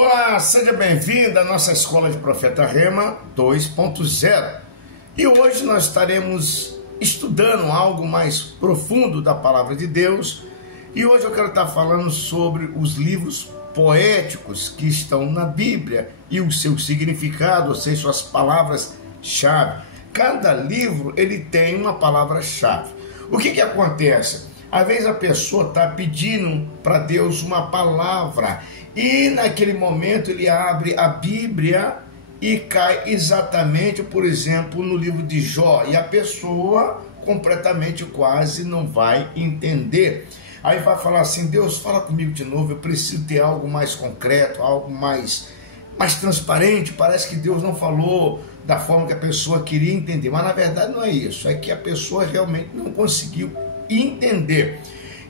Olá, seja bem-vindo à nossa Escola de Profeta Rema 2.0. E hoje nós estaremos estudando algo mais profundo da Palavra de Deus. E hoje eu quero estar falando sobre os livros poéticos que estão na Bíblia e o seu significado, ou seja, suas palavras-chave. Cada livro ele tem uma palavra-chave. O que acontece? Às vezes a pessoa está pedindo para Deus uma palavra e naquele momento ele abre a Bíblia e cai exatamente, por exemplo, no livro de Jó, e a pessoa completamente quase não vai entender. Aí vai falar assim: Deus, fala comigo de novo, eu preciso ter algo mais concreto, algo mais transparente. Parece que Deus não falou da forma que a pessoa queria entender, mas na verdade não é isso, é que a pessoa realmente não conseguiu entender.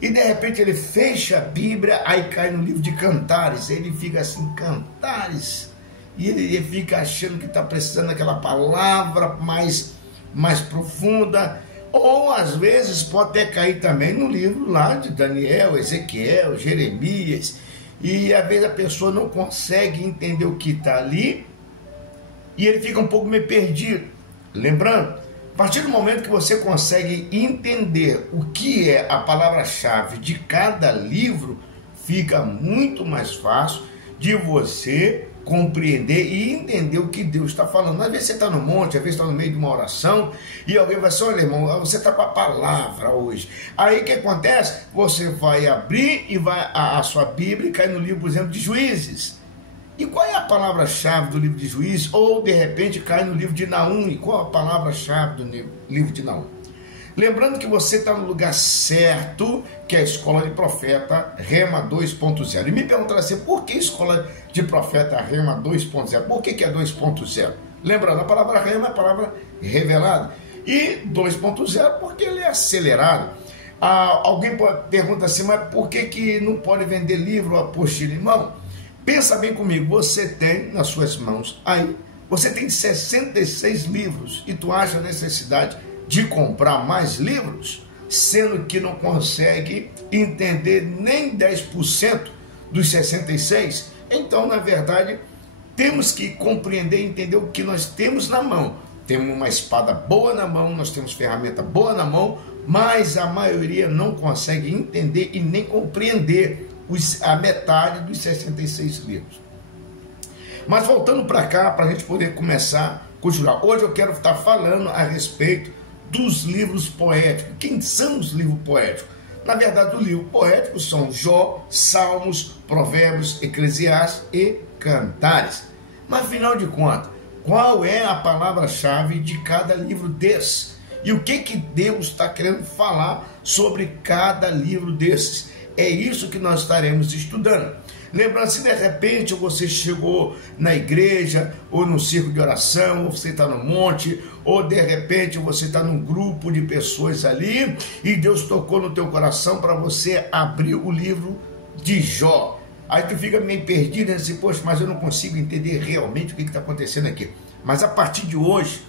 E de repente ele fecha a Bíblia, aí cai no livro de Cantares, ele fica assim, Cantares, e ele fica achando que está precisando daquela palavra mais profunda. Ou às vezes pode até cair também no livro lá de Daniel, Ezequiel, Jeremias, e às vezes a pessoa não consegue entender o que está ali e ele fica um pouco meio perdido. Lembrando, a partir do momento que você consegue entender o que é a palavra-chave de cada livro, fica muito mais fácil de você compreender e entender o que Deus está falando. Às vezes você está no monte, às vezes está no meio de uma oração e alguém vai dizer: olha, irmão, você está com a palavra hoje. Aí o que acontece? Você vai abrir e vai a sua Bíblia e cai no livro, por exemplo, de Juízes. E qual é a palavra-chave do livro de Juízes? Ou de repente cai no livro de Naum. E qual a palavra-chave do livro de Naum? Lembrando que você está no lugar certo, que é a Escola de Profeta Rema 2.0. E me perguntaram assim: por que Escola de Profeta Rema 2.0? Por que é 2.0? Lembrando, a palavra Rema é a palavra revelada. E 2.0 porque ele é acelerado. Alguém pergunta assim: mas por que não pode vender livro ou apostila? Irmão, pensa bem comigo, você tem nas suas mãos aí, você tem 66 livros e tu acha a necessidade de comprar mais livros, sendo que não consegue entender nem 10% dos 66? Então, na verdade, temos que compreender e entender o que nós temos na mão. Temos uma espada boa na mão, nós temos ferramenta boa na mão, mas a maioria não consegue entender e nem compreender a metade dos 66 livros. Mas voltando para cá, para a gente poder começar a continuar. Hoje eu quero estar falando a respeito dos livros poéticos. Quem são os livros poéticos? Na verdade, os livros poéticos são Jó, Salmos, Provérbios, Eclesiastes e Cantares. Mas afinal de contas, qual é a palavra-chave de cada livro desses? E o que Deus está querendo falar sobre cada livro desses? É isso que nós estaremos estudando. Lembrando, se de repente você chegou na igreja, ou no círculo de oração, ou você está no monte, ou de repente você está num grupo de pessoas ali, e Deus tocou no teu coração para você abrir o livro de Jó. Aí tu fica meio perdido, assim: poxa, mas eu não consigo entender realmente o que está acontecendo aqui. Mas a partir de hoje,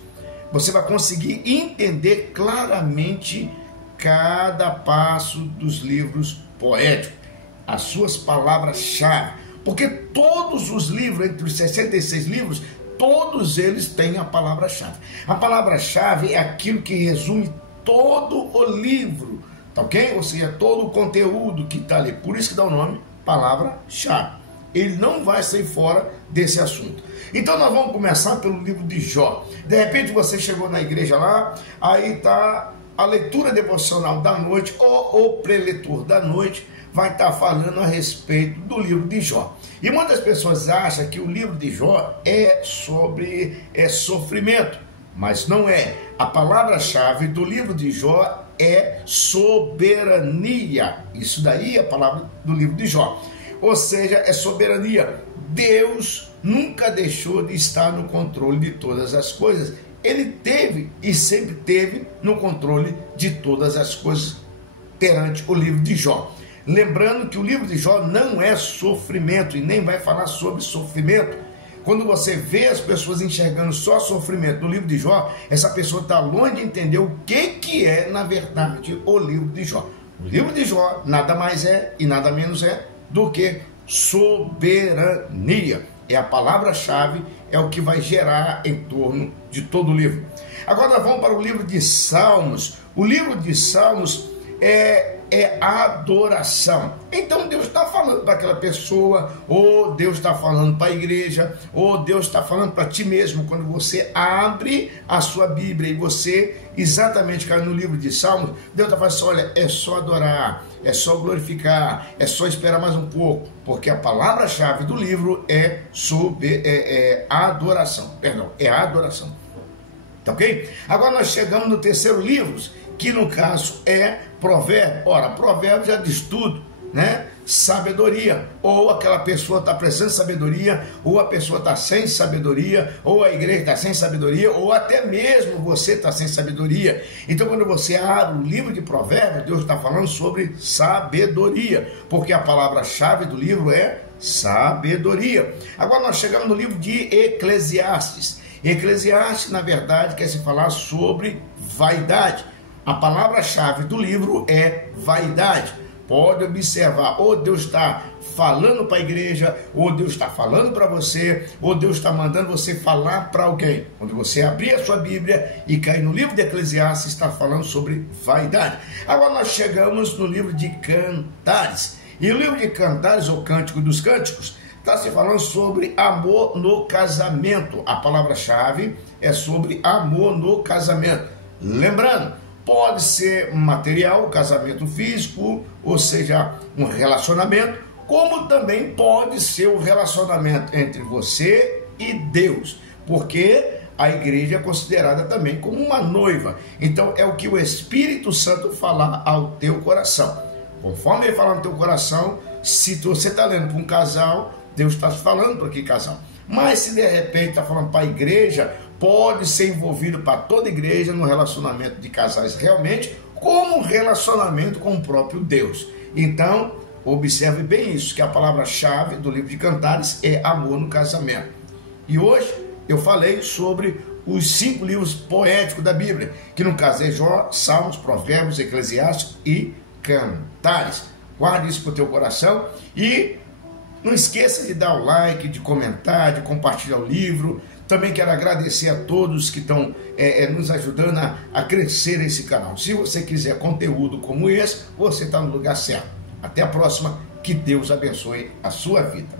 você vai conseguir entender claramente cada passo dos livros poéticos, as suas palavras-chave, porque todos os livros, entre os 66 livros, todos eles têm a palavra-chave. A palavra-chave é aquilo que resume todo o livro, tá ok? Ou seja, todo o conteúdo que está ali. Por isso que dá o nome palavra-chave. Ele não vai sair fora desse assunto. Então nós vamos começar pelo livro de Jó. De repente você chegou na igreja lá, aí está a leitura devocional da noite, ou o preletor da noite vai estar falando a respeito do livro de Jó. E muitas pessoas acham que o livro de Jó é sobre sofrimento, mas não é. A palavra-chave do livro de Jó é soberania. Isso daí é a palavra do livro de Jó. Ou seja, é soberania. Deus nunca deixou de estar no controle de todas as coisas. Ele teve e sempre teve no controle de todas as coisas perante o livro de Jó. Lembrando que o livro de Jó não é sofrimento e nem vai falar sobre sofrimento. Quando você vê as pessoas enxergando só sofrimento no livro de Jó, essa pessoa está longe de entender o que é, na verdade, o livro de Jó. O livro de Jó nada mais é e nada menos é do que soberania. É a palavra-chave, é o que vai gerar em torno de todo o livro. Agora nós vamos para o livro de Salmos. O livro de Salmos é adoração. Então Deus está falando para aquela pessoa, ou Deus está falando para a igreja, ou Deus está falando para ti mesmo. Quando você abre a sua Bíblia e você exatamente cai no livro de Salmos, Deus está falando assim: olha, é só adorar, é só glorificar, é só esperar mais um pouco, porque a palavra-chave do livro é adoração. Perdão, é adoração. Tá ok? Agora nós chegamos no terceiro livro, que no caso é Provérbios. Ora, Provérbios já diz tudo, né? Sabedoria, ou aquela pessoa está precisando de sabedoria, ou a pessoa está sem sabedoria, ou a igreja está sem sabedoria, ou até mesmo você está sem sabedoria. Então quando você abre o livro de Provérbios, Deus está falando sobre sabedoria, porque a palavra-chave do livro é sabedoria. Agora nós chegamos no livro de Eclesiastes. Eclesiastes, na verdade, quer se falar sobre vaidade. A palavra-chave do livro é vaidade. Pode observar, ou Deus está falando para a igreja, ou Deus está falando para você, ou Deus está mandando você falar para alguém. Quando você abrir a sua Bíblia e cair no livro de Eclesiastes, está falando sobre vaidade. Agora nós chegamos no livro de Cantares. E o livro de Cantares, ou Cântico dos Cânticos, está se falando sobre amor no casamento. A palavra-chave é sobre amor no casamento. Lembrando, pode ser material, casamento físico, ou seja, um relacionamento, como também pode ser o relacionamento entre você e Deus, porque a igreja é considerada também como uma noiva. Então é o que o Espírito Santo fala ao teu coração. Conforme ele fala no teu coração, se você está lendo para um casal, Deus está falando para que casal. Mas se de repente está falando para a igreja, pode ser envolvido para toda a igreja no relacionamento de casais realmente, como um relacionamento com o próprio Deus. Então, observe bem isso, que a palavra-chave do livro de Cantares é amor no casamento. E hoje eu falei sobre os 5 livros poéticos da Bíblia, que no caso é Jó, Salmos, Provérbios, Eclesiastes e Cantares. Guarde isso para o teu coração e não esqueça de dar o like, de comentar, de compartilhar o livro. Também quero agradecer a todos que estão nos ajudando a crescer esse canal. Se você quiser conteúdo como esse, você está no lugar certo. Até a próxima. Que Deus abençoe a sua vida.